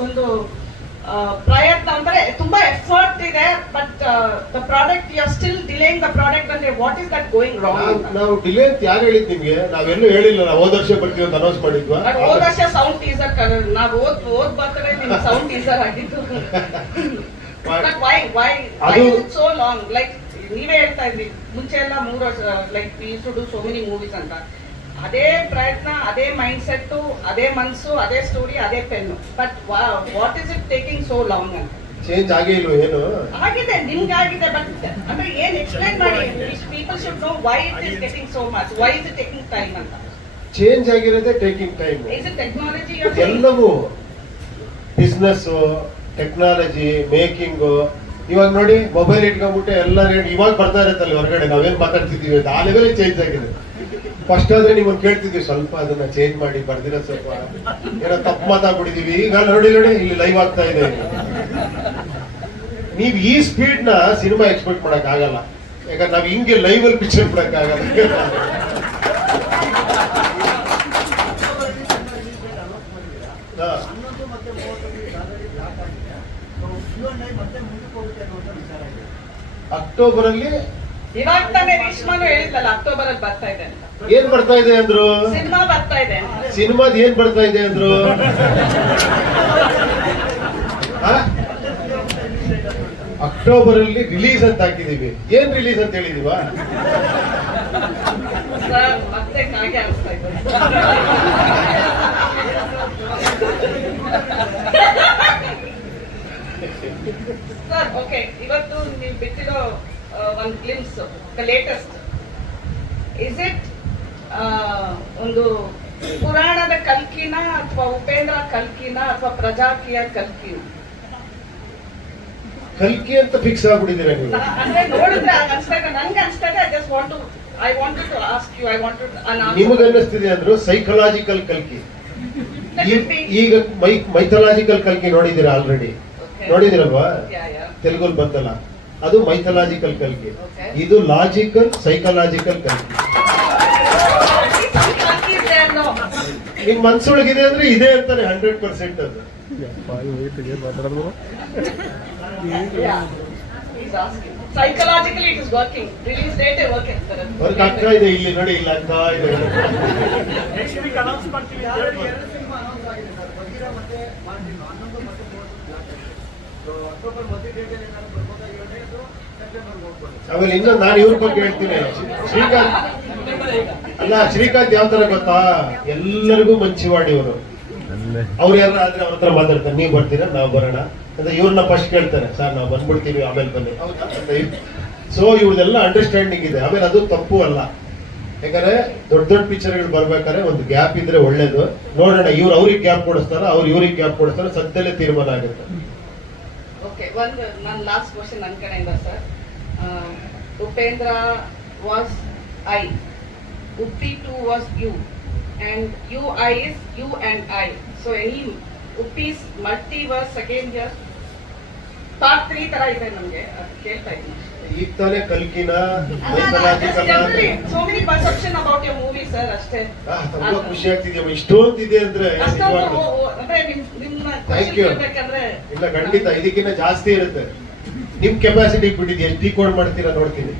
ಒಂದು ಪ್ರಯತ್ನ ಅಂದ್ರೆ ತುಂಬಾ ಎಫರ್ಟ್ ಇದೆ but the product you are still delaying the product ಅಂದ್ರೆ ವಾಟ್ ಇಸ್ ದಟ್ ಗೋಯಿಂಗ್ ನಾವ್- ರಾಂಗ್ ನಾವು ಡಿಲೇ ಅಂತ ಯಾರು ಹೇಳಿದ್ ನಿಮ್ಗೆ? ನಾವೆಲ್ಲೂ ಹೇಳಿಲ್ಲ ನಾವು ಹೋದ ವರ್ಷ ಬರ್ತೀವಿ ಅಂತ ಅನೌನ್ಸ್ ಮಾಡಿದ್ವಾ? ಹೋದ ವರ್ಷ ಸೌಂಡ್ ಟೀಸರ್ ನಾವು ಓದ್ ಓದ್ ಬರ್ತಾರೆ ನಿಮ್ಮ ಸೌಂಡ್ ಟೀಸರ್ ಆಗಿದ್ದು. ಬಟ್ ವೈ ವೈ ವೈ ಅದು- ಸೋ ಲಾಂಗ್ ಲೈಕ್ ನೀವೇ ಹೇಳ್ತಾ ಇದ್ರಿ ಮುಂಚೆ ಎಲ್ಲ ಮೂರು ವರ್ಷ like piece to do so many movies ಅಂತ. ಅದೇ ಪ್ರಯತ್ನ ಅದೇ ಮೈಂಡ್ ಸೆಟ್ ಅದೇ ಮನಸ್ಸು ಅದೇ ಸ್ಟೋರಿ ಅದೇ pen but what is it taking so long ಅಂತ? ಚೇಂಜ್ ಆಗೇ ಇಲ್ವ ಏನು? ಆಗಿದೆ ನಿಮ್ಗೆ ಆಗಿದೆ ಬಟ್ ಅಂದ್ರೆ ಏನ್ ಎಕ್ಸ್ಪ್ಲೈನ್ ಮಾಡಿ? People should know why it is getting so much why is taking time ಅಂತ. ಚೇಂಜ್ ಆಗಿರೋದೇ ಟೇಕಿಂಗ್ ಟೈಮ್ ಇಸ್ ಟೆಕ್ನಾಲಜಿ ಎಲ್ಲವೂ ಬಿಸ್ನೆಸ್ ಟೆಕ್ನಾಲಜಿ ಮೇಕಿಂಗ್ ಇವಾಗ ನೋಡಿ ಮೊಬೈಲ್ ಇಟ್ಕೊಂಡ್ಬಿಟ್ಟು ಎಲ್ಲ ಇವಾಗ ಬರ್ತಾ ಇರುತ್ತಲ್ಲ ಹೊರಗಡೆ ನಾವೇನ್ ಮಾತಾಡ್ತಿದೀವಿ ಆ ಲೆವೆಲ್ ಚೇಂಜ್ ಆಗಿದೆ. ಫಸ್ಟ್ ಆದ್ರೆ ನೀವು ಕೇಳ್ತಿದ್ವಿ ಸ್ವಲ್ಪ ಅದನ್ನ ಚೇಂಜ್ ಮಾಡಿ ಬರ್ದಿರ ಸ್ವಲ್ಪ. ಏನೋ ತಪ್ಪು ಮಾತಾಡ್ಬಿಟ್ಟಿದೀವಿ ಈಗ ನೋಡಿ ನೋಡಿ, ಇಲ್ಲಿ ಲೈವ್ ಆಗ್ತಾ ಇದೆ. ನೀವ್ ಈ ಸ್ಪೀಡ್ನ ಸಿನಿಮಾ ಎಕ್ಸ್ಪೆಕ್ಟ್ ಮಾಡಕ್ ಆಗಲ್ಲ. ಯಾಕಂದ್ರೆ ನಾವ್ ಹಿಂಗೆ ಲೈವ್ ಅಲ್ಲಿ ಪಿಕ್ಚರ್ ಬಿಡಕ್ ಆಗಲ್ಲ. ಅಕ್ಟೋಬರ್ ಅಲ್ಲಿ ಇವಾಗ ತಾನೇ ರೇಷ್ಮಾನು ಹೇಳಿದ್ಲಲ್ಲ ಅಕ್ಟೋಬರ್ ಅಲ್ಲಿ ಬರ್ತಾ ಇದೆ ಅಂತ. ಏನ್ ಬರ್ತಾ ಇದೆ ಅಂದ್ರು? ಸಿನಿಮಾ ಬರ್ತಾ ಇದೆ. ಅಂತ. ಏನ್ ಬರ್ತಾ ಇದೆ ಅಂದ್ರು? ಅಕ್ಟೋಬರ್ ಅಲ್ಲಿ ರಿಲೀಸ್ ಅಂತ ಹಾಕಿದೀವಿ. ಏನ್ ರಿಲೀಸ್ ಅಂತ ಹೇಳಿದೀವಾ? ಸರ್ ಓಕೆ ಇವತ್ತು ನೀವು ಬಿಟ್ಟಿರೋ ಒಂದು ಗ್ಲಿಮ್ಸ್ ಲೇಟೆಸ್ಟ್ ಇಸ್ ಇಟ್ ಒಂದು ಪುರಾಣದ ಕಲ್ಕಿನ ಅಥವಾ ಉಪೇಂದ್ರ ಕಲ್ಕಿನ ಅಥವಾ ಪ್ರಜಾಕಿಯ ಕಲ್ಕಿನ. ಕಲ್ಕಿ ಅಂತ ಫಿಕ್ಸ್ ಆಗ್ಬಿಟ್ಟಿದ್ದೀರಾ ನೀವು? ಅಂದ್ರೆ ನೋಡಿದ್ರೆ ನಂಗೆ ಇದೆ I just want to I want to ask you I want to ನಿಮಗ ಅನ್ನಿಸ್ತಿದೆ ಅಂದ್ರೆ ಸೈಕಲಾಜಿಕಲ್ ಕಲ್ಕಿ. ಈಗ ಮೈ ಮೈಥಲಾಜಿಕಲ್ ಕಲ್ಕಿ ನೋಡಿದೀರಾ ಆಲ್ರೆಡಿ ನೋಡಿದಿರಲ್ವಾ ತೆಲುಗು ಬಂತಲ್ಲ. ಅದು ಮೈಥಲಾಜಿಕಲ್ ಕಲ್ಕಿ. ಇದು ಲಾಜಿಕಲ್ ಸೈಕಲಾಜಿಕಲ್ ಕಲ್ಕಿ. ನಿಮ್ ಮನ್ಸೊಳಗಿದೆ ಅಂದ್ರೆ ಇದೆ ಅಂತಾನೆ ಹಂಡ್ರೆಡ್ ಪರ್ಸೆಂಟ್ ಅದು. Psychologically it is working release date working work ಆಗ್ತಾ ಇದೆ ಇಲ್ಲಿ ನೋಡಿ ಇಲ್ಲ ಆಗ್ತಾ ಇದೆ. ಆಲ್ರೆಡಿ ಎರಡು ಸಿನಿಮಾ ಅನೌನ್ಸ್ ಆಗಿದೆ ಸರ್. ಬಗೀರ ಮತ್ತೆ ಮಾರ್ಟಿನ್ ಹನ್ನೊಂದು ಮತ್ತೆ ಮೂವತ್ತು ಆಗಿದೆ ಸೊ ಅಕ್ಟೋಬರ್ ಮಧ್ಯ ಡೇಟಲ್ಲಿ ಏನಾದ್ರು ಬರ್ಬೋದಾ ಏಳನೇದು ಸೆಪ್ಟೆಂಬರ್ಗೆ ಹೋಗ್ಬೋದು. ಆಮೇಲೆ ಇನ್ನೊಂದು ನಾನು ಇವ್ರ ಬಗ್ಗೆ ಹೇಳ್ತೀನಿ. ಶ್ರೀಕಾಂತ್ ಅಲ್ಲ ಶ್ರೀಕಾಂತ್ ಯಾವ ತರ ಗೊತ್ತಾ? ಎಲ್ಲರಿಗೂ ಮಂಚಿವಾಡಿ ಇವರು ಅವ್ರು ಯಾರ ಆದ್ರೆ ಅವ್ರ ಹತ್ರ ಮಾತಾಡ್ತಾರೆ. ನೀವು ಬರ್ತೀರಾ? ನಾವು ಬರೋಣ. ಅಂತ ಇವ್ರನ್ನ ಫಸ್ಟ್ ಕೇಳ್ತಾರೆ. ಸರ್ ನಾವು ಬಂದ್ಬಿಡ್ತೀವಿ ಆಮೇಲೆ ಬನ್ನಿ. ಹೌದಾ? ಸೊ ಇವ್ರದೆಲ್ಲ ಅಂಡರ್ಸ್ಟ್ಯಾಂಡಿಂಗ್ ಇದೆ. ಆಮೇಲೆ ಅದು ತಪ್ಪು ಅಲ್ಲ. ಯಾಕಂದ್ರೆ ದೊಡ್ಡ ದೊಡ್ಡ ಪಿಕ್ಚರ್ಗಳು ಬರ್ಬೇಕಾದ್ರೆ ಒಂದು ಗ್ಯಾಪ್ ಇದ್ರೆ ಒಳ್ಳೇದು. ನೋಡೋಣ ಇವ್ರು ಅವ್ರಿಗೆ ಗ್ಯಾಪ್ ಕೊಡಿಸ್ತಾರ? ಅವ್ರು ಇವ್ರಿಗೆ ಗ್ಯಾಪ್ ಕೊಡಿಸ್ತಾರ? ಸದ್ಯದಲ್ಲೇ ತೀರ್ಮಾನ ಆಗುತ್ತೆ. ಓಕೆ ಒಂದು ನನ್ನ ಲಾಸ್ಟ್ ಕ್ವಶನ್ ನನ್ನ ಕಡೆಯಿಂದ sir Upendra was I Uppi two was you and you I is you and I so any Uppi's multiverse second year part three ತರ ಇದೆ ನಮಗೆ. ಕೇಳ್ತಾ ಇದ್ದೀನಿ. ಈಗ ತಾನೇ ಕಲ್ಕಿನ so many perception about your movie sir ಅಷ್ಟೇ. ತುಂಬಾ ಖುಷಿ ಆಗ್ತಿದ್ಯಮ್ಮ. ಇಷ್ಟೊಂದಿದೆ ಅಂದ್ರೆ ಅಂದ್ರೆ ನಿಮ್ಮ ಇಲ್ಲ ಖಂಡಿತ. ಇದಕ್ಕಿಂತ ಜಾಸ್ತಿ ಇರುತ್ತೆ. ನಿಮ್ ಕೆಪಾಸಿಟಿ ಬಿಟ್ಟಿದ್ಯಾ? ಎಷ್ಟು ಕೋಡ್ ಮಾಡ್ತೀರಾ ನೋಡ್ತೀನಿ.